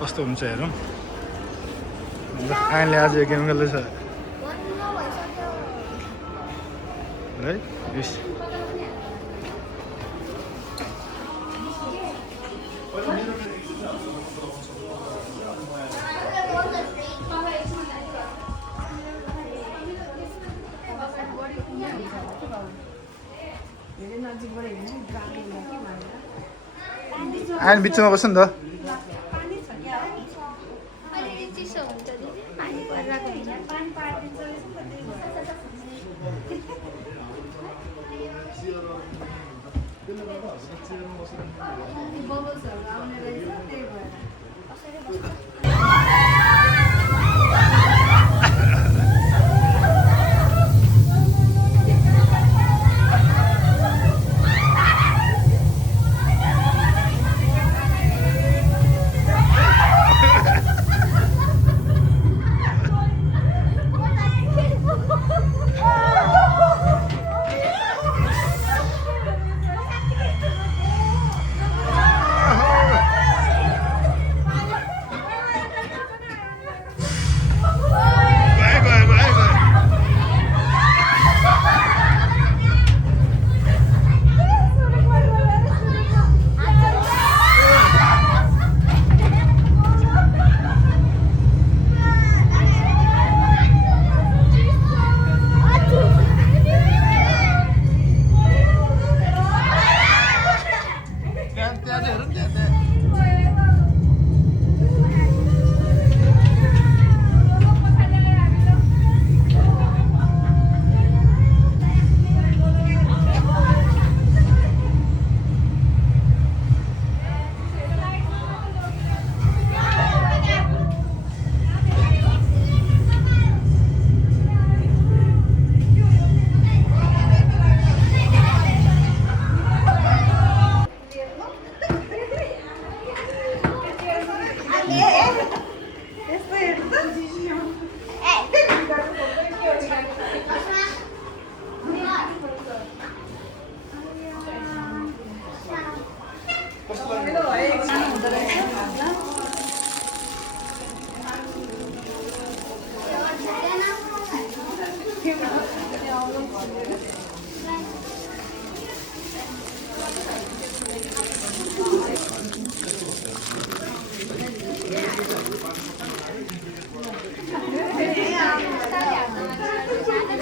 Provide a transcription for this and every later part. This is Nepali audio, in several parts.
कस्तो हुन्छ हेरौँ आइले आज गेम खेल्दैछ है यस आइन बिचमा बस्छ नि त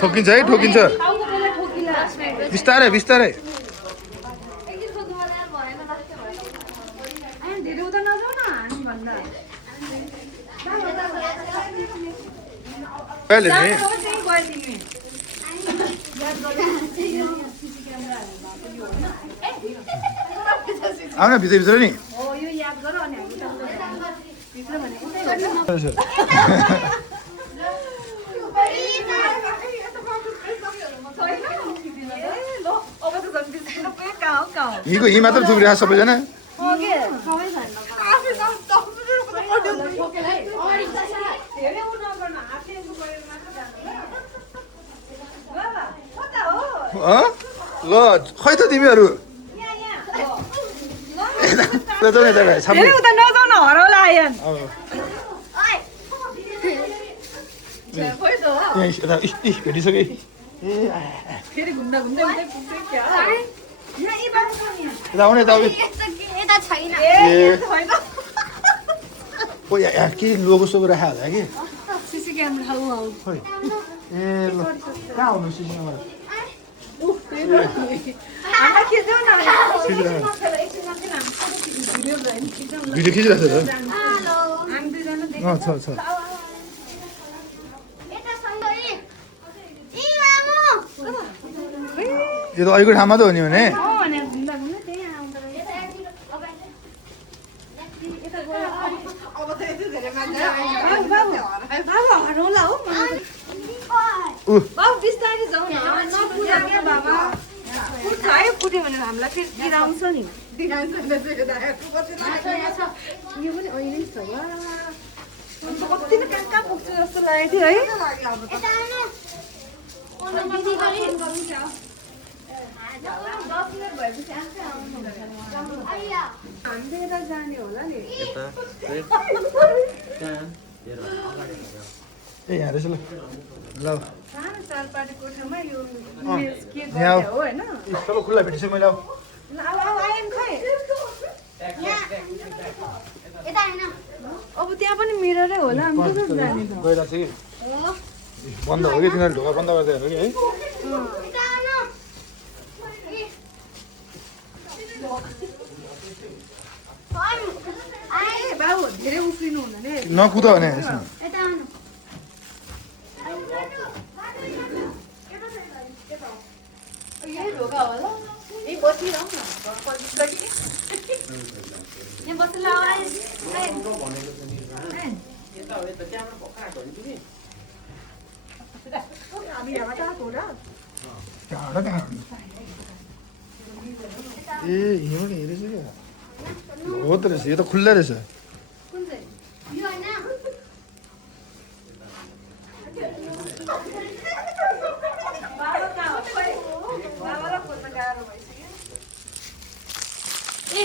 ठोकिन्छ है ठोकिन्छ बिस्तारै बिस्तारै कहिले नि आउन भित्र भित्र नि यहीँको यहीँ मात्र थुप्रिरहेको सबैजना ल खै त तिमीहरू भेटिसके आउने के लोगो सोगो राखेको होला कि ए ल कहाँ आउनु सिसी क्यामेरा भिडियो खिचिरहेको छ त छ यो त अहिलेको ठाउँमा त हो नि भने 10 मिनेट भएपछि आफै आउनुहुन्छ हाम्रेर जाने होला नि ए यहाँ रहेछ ल ल सानो चारपाटे कोठामा यो के यहाँ गर्ने हो हैन सबै खुल्ला भेटिसक्यो मैले अब अब आएन खै यता हैन अब त्यहाँ पनि मिररै होला हामी कहाँ जाने त गइरहेको छ कि बन्द हो कि तिनीहरूले ढोका बन्द गर्दै हो कि है यता आउनु ए बाबु धेरै उफ्रिनु हुँदैन है नकुद भने यसमा यता आउनु यही ढोका होला यही बसिरहँ न घर पल्टिन्छ कि यहाँ बस्नु हामी यहाँ गएको होला कहाँबाट कहाँ ए यहाँबाट हेरेछ क्या हो त रहेछ यो त खुल्ला रहेछ कुन चाहिँ यो हैन बाबा कहाँ हो खोइ बाबालाई खोज्न गाह्रो भइसक्यो ए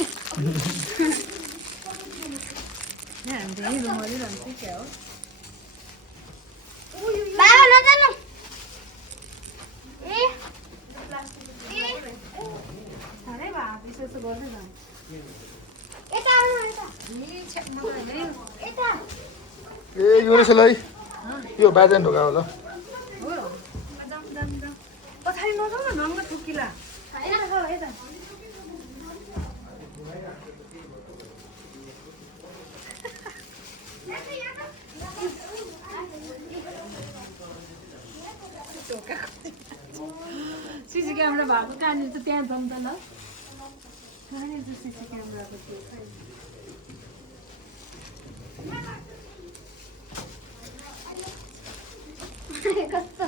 यहाँ हामी यहीँ रुमलिरहन्छ क्या हो बाबा नजानु ए साह्रै भए हात यसो यसो गर्दै जान्छ यता आउनु यता यता ए यो रहेछ ल है यो बाजान ढोका होला हो जाऊँ पछाडि नजाउँ न नङ्ग ठुकिला हैन यता सिसी क्यामेरा भएको कहाँनिर त त्यहाँ जाउँ त ल कहाँनिर चाहिँ सिसी क्यामेराको त्यो कस्तो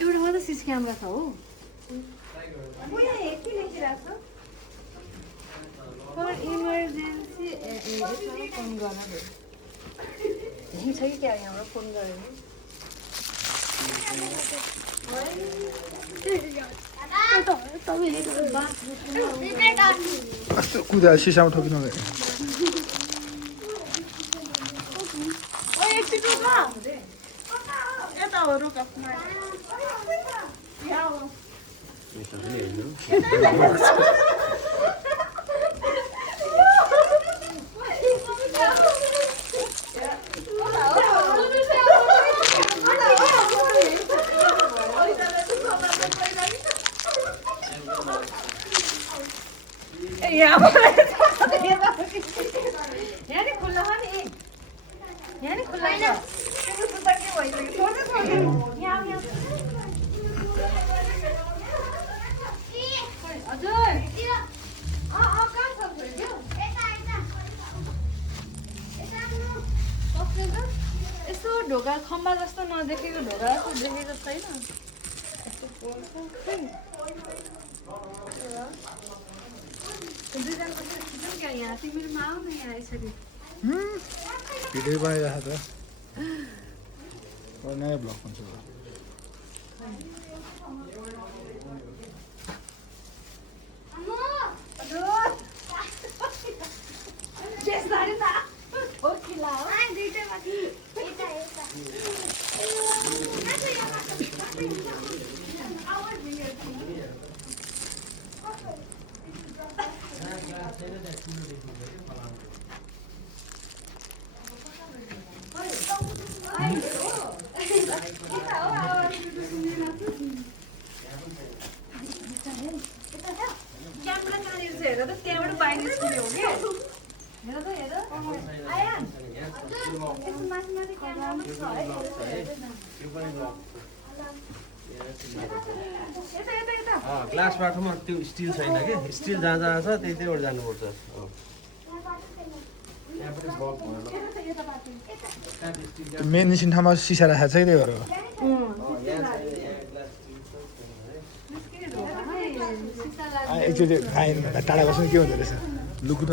एउटा मात्रै सिसी क्यामेरा छ हो फर इमर्जेन्सी फोन गर्न छ कि क्या यहाँबाट फोन गरेर कस्तो कुदा सिसामा ठोकिनु गयो यता हो रुक यहाँ नि खुल्ला हो नि यहाँ नि खुल्ला छ सुत्ता के भइसक्यो यहाँ हजुर कहाँ छ छोरीज्यू? यसो ढोका खम्बा जस्तो नदेखेको ढोका जस्तो देखेको छैन दुईजनाको खिचौँ क्या यहाँ तिमीहरूमा आऊ न यहाँ यसरी भिडियो बनाइरहेको त नयाँ ब्लग हुन्छ क्यामेरा कहाँनिर छ हेर त त्यहाँबाट बाहिर निस्किने हो कि हेर त हेर आया यसो माथि माथि क्यामेरा पनि छ है यता यता यता ग्लास बाटोमा त्यो स्टिल छैन कि स्टिल जहाँ जहाँ छ त्यहीँबाट जानुपर्छ मेन निस्किने ठाउँमा सिसा राखेको छ कि त्यही भएर हो। एकचोटि आएन टाढा बस्नु के हुँदो रहेछ लुकु त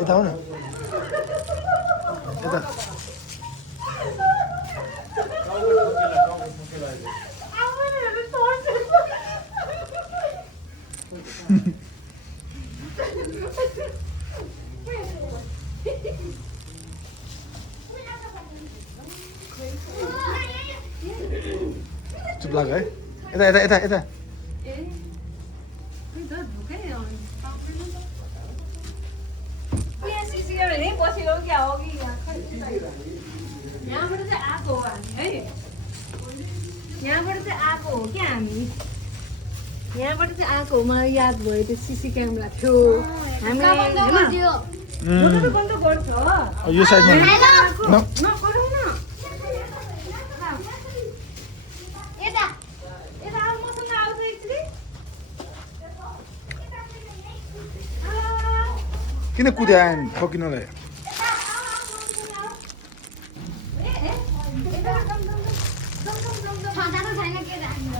यता हो न यता चुप लाग है यता यता यता यता यहाँबाट चाहिँ आएको हो हामी है यहाँबाट चाहिँ आएको हो क्या हामी यहाँबाट चाहिँ आएको हो मलाई याद भयो त्यो सिसी क्यामेरा थियो हामीले फोटो बन्द गर्छ यो साइडमा न नगरौँ न यता यता अब मसँग आउँछ एकचोटि किन कुद्यो आएन ठोकिनुलाई छँदा त छैन के राख्नु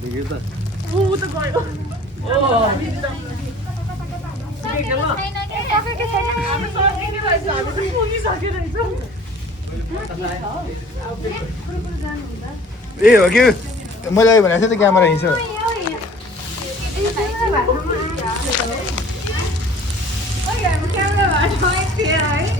देख्यो त ए हो कि मैले भनेको थिएँ त क्यामेरा हिँड्छ ए